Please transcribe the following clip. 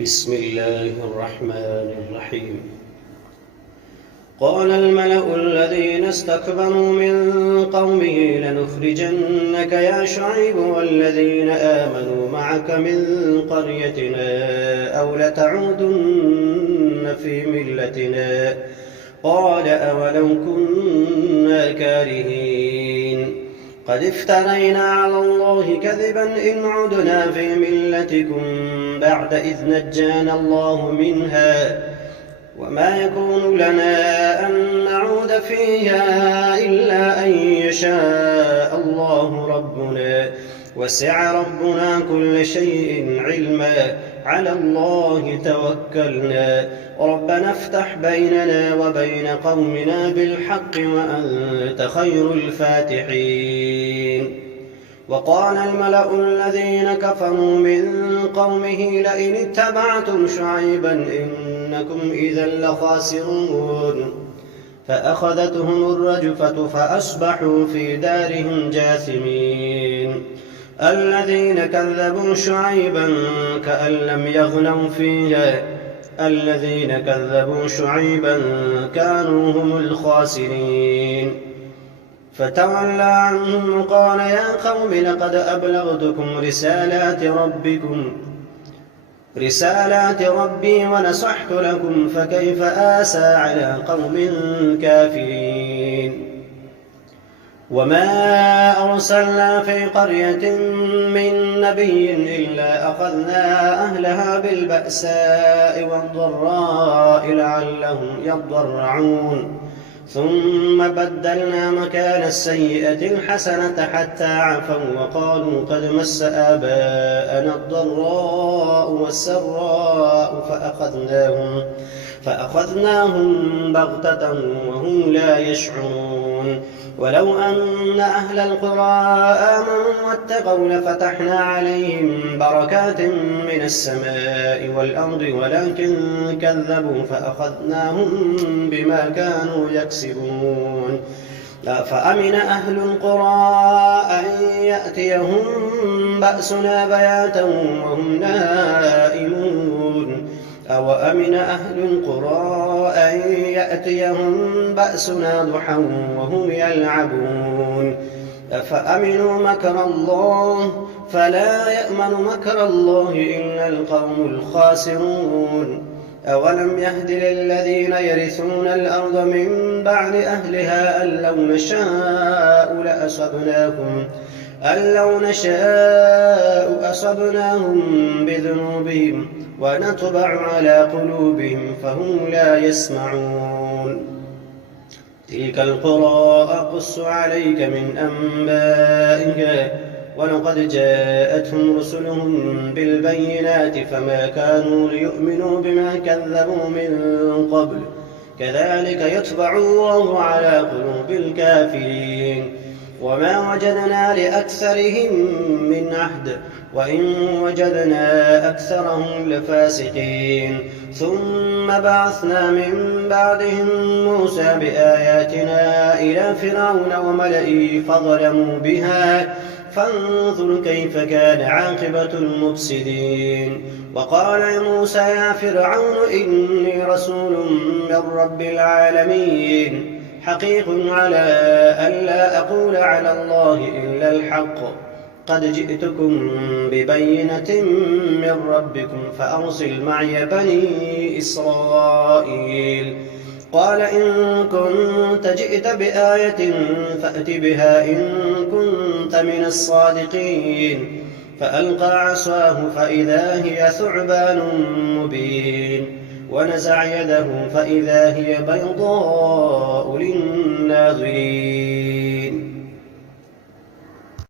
بسم الله الرحمن الرحيم. قال الملأ الذين استكبروا من قومه لنخرجنك يا شعيب والذين آمنوا معك من قريتنا أو لتعودن في ملتنا. قال أولو كنا كارهين قد افترينا على الله كذبا إن عدنا في ملتكم بعد إذ نجانا الله منها وما يكون لنا أن نعود فيها إلا أن يشاء الله ربنا وسع ربنا كل شيء علما على الله توكلنا ربنا افتح بيننا وبين قومنا بالحق وأنت خير الفاتحين. وقال الملأ الذين كفروا من قومه لئن اتبعتم شعيبا إنكم إذا لخاسرون فأخذتهم الرجفة فأصبحوا في دارهم جاثمين. الذين كذبوا شعيبا كأن لم يغنوا فيها الذين كذبوا شعيبا كانوا هم الخاسرين. فتولى عنهم وقال يا قوم لقد أبلغتكم رسالات ربي ونصحت لكم فكيف آسى على قوم كافرين. وما أرسلنا في قرية من نبي إلا أخذنا أهلها بالبأساء والضراء لعلهم يضرعون ثم بدلنا مكان السيئة الحسنة حتى عفوا وقالوا قد مس آباءنا الضراء والسراء فأخذناهم بغتة وهم لا يشعرون. ولو أن أهل القرى آمنوا واتقوا لفتحنا عليهم بركات من السماء والأرض ولكن كذبوا فأخذناهم بما كانوا يكسبون. فأمن أهل القرى أن يأتيهم بأسنا بياتا وهم نائمون أو أمن أهل القرى أن يأتيهم بأسنا ضحى وهم يلعبون. أفأمنوا مكر الله فلا يأمن مكر الله إلا القوم الخاسرون. أولم يهد للذين يرثون الأرض من بعد أهلها أن لو نشاء أصبناهم بذنوبهم ونطبع على قلوبهم فهم لا يسمعون. تلك القرى أقص عليك من أنبائها ولقد جاءتهم رسلهم بالبينات فما كانوا ليؤمنوا بما كذبوا من قبل كذلك يطبع الله على قلوب الكافرين. وما وجدنا لأكثرهم من عهد وإن وجدنا أكثرهم لفاسقين. ثم بعثنا من بعدهم موسى بآياتنا إلى فرعون وملئه فظلموا بها فانظر كيف كان عاقبة المفسدين. وقال موسى يا فرعون إني رسول من رب العالمين حقيق على ألا أقول على الله إلا الحق قد جئتكم ببينة من ربكم فأرسل معي بني إسرائيل. قال إن كنت جئت بآية فأت بها إن كنت من الصادقين. فألقى عصاه فإذا هي ثعبان مبين ونزع يده فإذا هي بيضاء للناظرين.